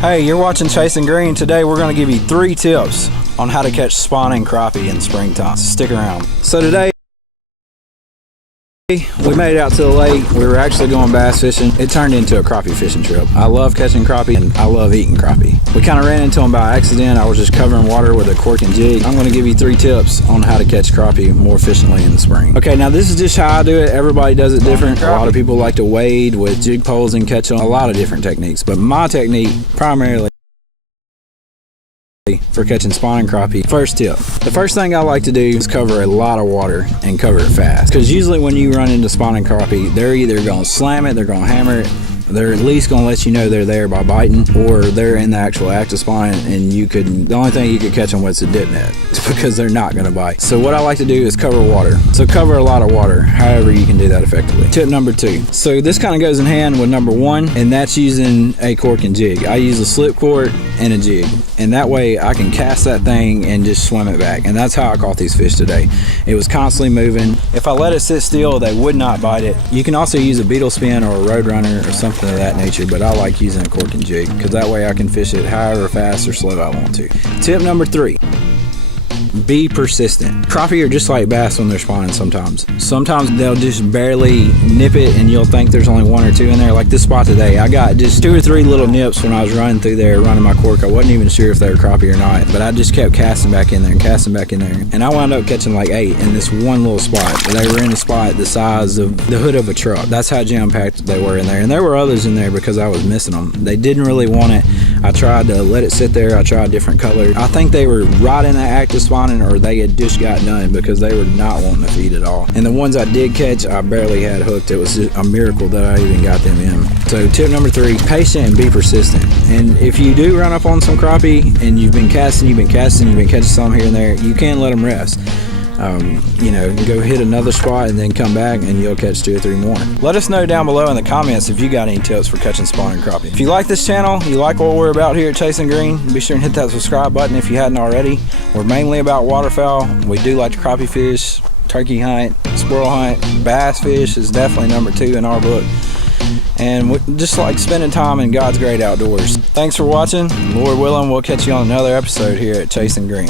Hey, you're watching Chasing Green. Today we're going to give you 3 tips on how to catch spawning crappie in springtime. Stick around. So today we made it out to the lake. We were actually going bass fishing. It turned into a crappie fishing trip. I love catching crappie and I love eating crappie. We kind of ran into them by accident. I was just covering water with a cork and jig. I'm going to give you 3 tips on how to catch crappie more efficiently in the spring. Okay, now this is just how I do it. Everybody does it different. A lot of people like to wade with jig poles and catch them. A lot of different techniques, but my technique primarily for catching spawning crappie. First tip. The first thing I like to do is cover a lot of water and cover it fast. Because usually when you run into spawning crappie, they're either going to slam it, they're going to hammer it, they're at least going to let you know they're there by biting, or they're in the actual act of spawning and the only thing you could catch them with is a dip net because they're not going to bite. So what I like to do is cover water. So cover a lot of water, however you can do that effectively. Tip number 2. So this kind of goes in hand with number 1, and that's using a cork and jig. I use a slip cord and a jig, and that way I can cast that thing and just swim it back. And that's how I caught these fish today. It was constantly moving. If I let it sit still, they would not bite it. You can also use a beetle spin or a road runner or something of that nature, but I like using a cork and jig because that way I can fish it however fast or slow I want to. Tip number 3. Be persistent. Crappie are just like bass when they're spawning sometimes. Sometimes they'll just barely nip it and you'll think there's only 1 or 2 in there. Like this spot today, I got just 2 or 3 little nips when I was running through there, running my cork. I wasn't even sure if they were crappie or not, but I just kept casting back in there and casting back in there. And I wound up catching like 8 in this one little spot. They were in a spot the size of the hood of a truck. That's how jam-packed they were in there. And there were others in there because I was missing them. They didn't really want it. I tried to let it sit there. I tried different colors. I think they were right in the act of spawning, or they had just got done because they were not wanting to feed at all. And the ones I did catch, I barely had hooked. It was just a miracle that I even got them in. So tip number 3, patient and be persistent. And if you do run up on some crappie and you've been catching some here and there, you can let them rest. Go hit another spot and then come back and you'll catch 2 or 3 more. Let us know down below in the comments if you got any tips for catching spawning crappie. If you like this channel, you like what we're about here at Chasing Green, be sure and hit that subscribe button if you hadn't already. We're mainly about waterfowl. We do like to crappie fish, turkey hunt, squirrel hunt, bass fish is definitely number 2 in our book. And we just like spending time in God's great outdoors. Thanks for watching. Lord willing, we'll catch you on another episode here at Chasing Green.